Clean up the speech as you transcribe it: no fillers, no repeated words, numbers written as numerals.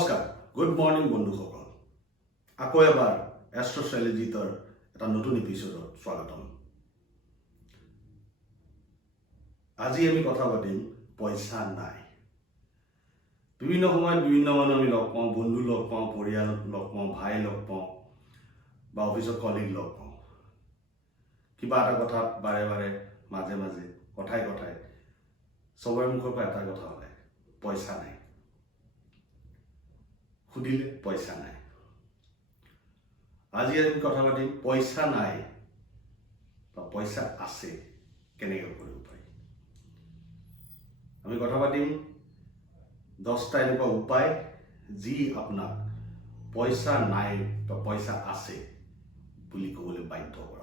নমস্কাৰ, good morning বন্ধুসকল। আকৌ এবাৰ এষ্ট্ৰ'ষ্ট্ৰেটেজিৰ এটা নতুন এপিছডত স্বাগতম। আজি আমি কথা পাতিম পইচা নাই। বিভিন্ন সময়ত বিভিন্ন মানুহ আমি লগ পাওঁ, বন্ধু লগ পাওঁ, পৰিয়াল লগ পাওঁ, ভাই লগ পাওঁ বা অফিচত কলিগ লগ পাওঁ। কিবা এটা কথা বাৰে বাৰে মাজে মাজে কথাই চবৰে মুখৰ পৰা এটা কথা ওলায়, পইচা নাই। সুধিলে পইচা নাই। আজি আমি কথা পাতিম পইচা নাই বা পইচা আছে কেনেকৈ কৰিব পাৰি। আমি কথা পাতিম 10টা এনেকুৱা উপায় যি আপোনাক পইচা নাই বা পইচা আছে বুলি ক'বলৈ বাধ্য কৰে।